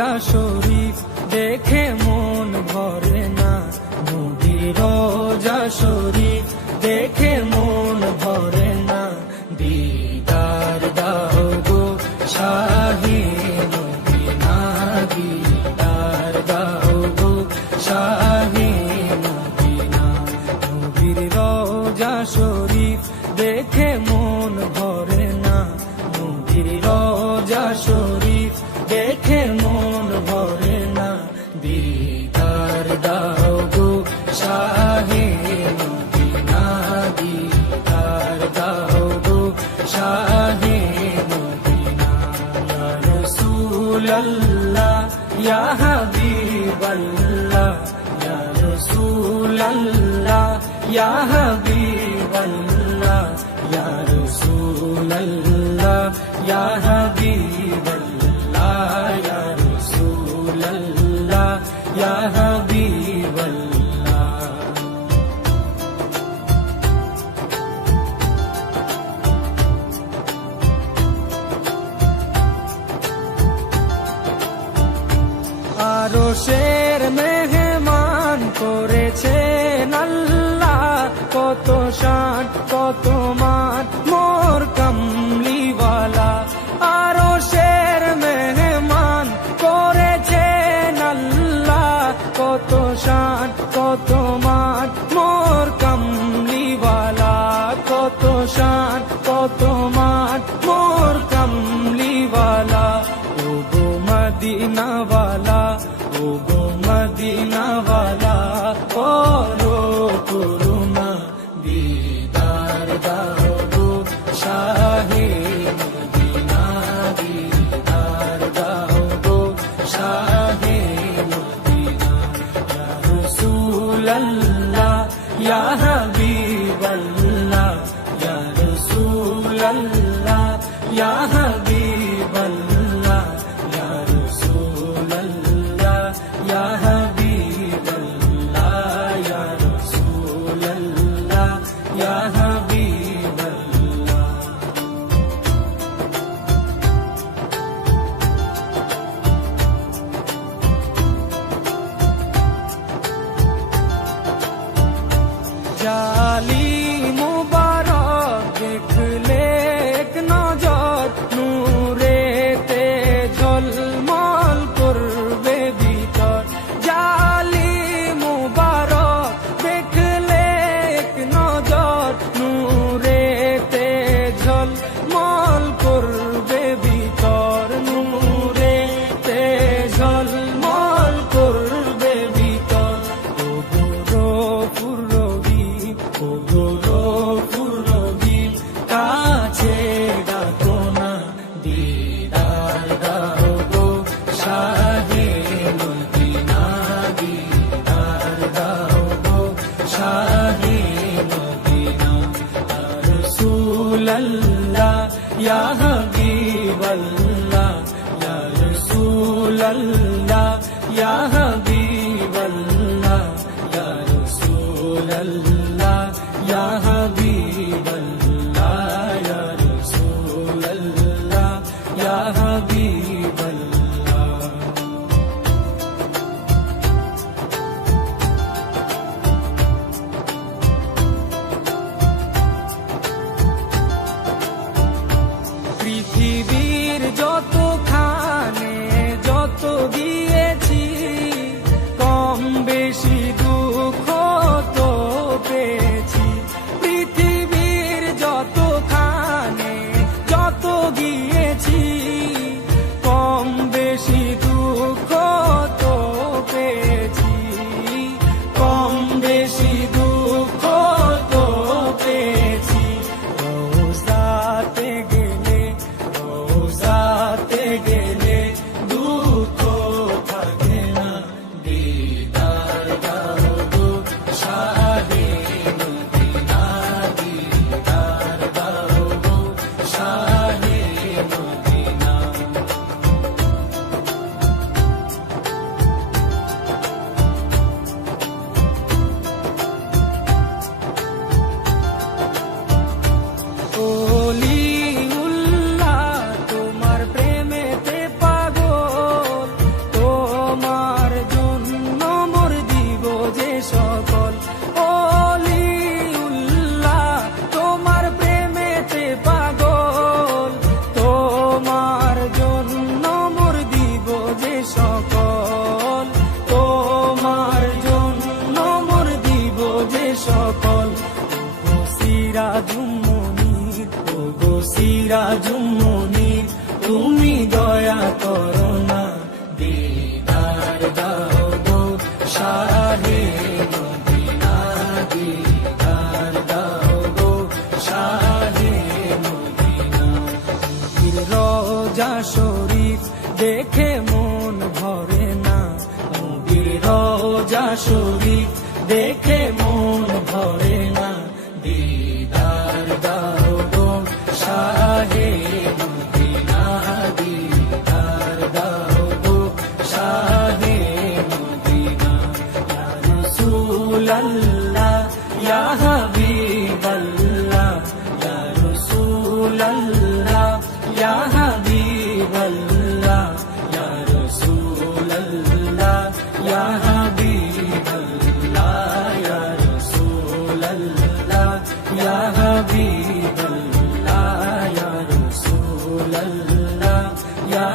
রোজা শরীফ দেখে মন ভরে না, নবীর রোজা শরীফ দেখে মন ভরে না। দিদার দাও গো শাহে মদিনা, দিদার দাও গো শাহে মদিনা। নবীর রোজা শরীফ দেখে মন ভরে না, নবীর রোজা শরীফ দেখে মন ভরে না। দিদার দাও গো শাহে মদিনা, দিদার দাও গো শাহে মদিনা। ইয়া রাসূলাল্লাহ ইয়া হাবিবাল্লাহ, ইয়া রাসূলাল্লাহ ইয়া হাবিবাল্লাহ, ইয়া রাসূলাল্লাহ ইয়া হাবিবাল্লাহ, ইয়া রাসূলাল্লাহ ইয়া হাবিবাল্লাহ। আরশের মেহমান করেছেন আল্লাহ, কত শান কত মান মোর কামলিওয়ালা। আরশের মেহমান করেছেন আল্লাহ, কত শান কত মান মোর কামলিওয়ালা, কত শান কত মান মোর কামলিওয়ালা। ও গো মদিনাওয়ালা, ও গো মদিনাওয়ালা, করো করুণা, দিদার দাও গো শাহে মদিনা, দিদার দাও গো শাহে মদিনা। ইয়া রাসূলাল্লাহ ইয়া হাবিবাল্লাহ, ইয়া রাসূলাল্লাহ ইয়া হাবিবাল্লাহ, ইয়া রাসূলাল্লাহ ইয়া হাবিবাল্লাহ, ইয়া রাসূলাল্লাহ ইয়া হাবিবাল্লাহ। জালি মুবারক দেখলে এক নজর, নূরেতে ঝলমল করবে ভিতর। জালি মুবারক দেখলে এক নজর, নূরেতে ঝলমল করবে ভিতর, নূরেতে ঝলমল করবে ভিতর। ও গো রফুর-রহিম, ও গো রফুর-রহিম, কাছে ডাকো না, দিদার দাও গো শাহে মদিনা, দিদার দাও গো শাহে মদিনা। ইয়া রাসূলাল্লাহ ইয়া হাবিবাল্লাহ, ইয়া রাসূলাল্লাহ ইয়া হাবিবাল্লাহ, ইয়া রাসূলাল্লাহ ইয়া হাবিবাল্লাহ, ইয়া রাসূলাল্লাহ ইয়া হাবিবাল্লাহ। পৃথিবীর যতখানে যত দিয়েছি, কম বেশি দুঃখ তো পেয়েছি। পৃথিবীর তুমি দয়া করো না, দিদার দাও গো শাহে মদিনা, দিদার দাও গো শাহে মদিনা। রোজা শরীফ দেখে মন ভরে না, নবীর রোজা শরীফ দেখে মন ভরে না, দিদার দাও গো শাহে মদিনা, দিদার দাও গো শাহে মদিনা। ইয়া রাসূলাল্লাহ ইয়া হাবিবাল্লাহ, ইয়া রাসূলাল্লাহ ইয়া হাবিবাল্লাহ, ইয়া রাসূলাল্লাহ ইয়া হাবিবাল্লাহ, ইয়া রাসূলাল্লাহ ইয়া হাবিবাল্লাহ, ইয়া রাসূলাল্লাহ ইয়া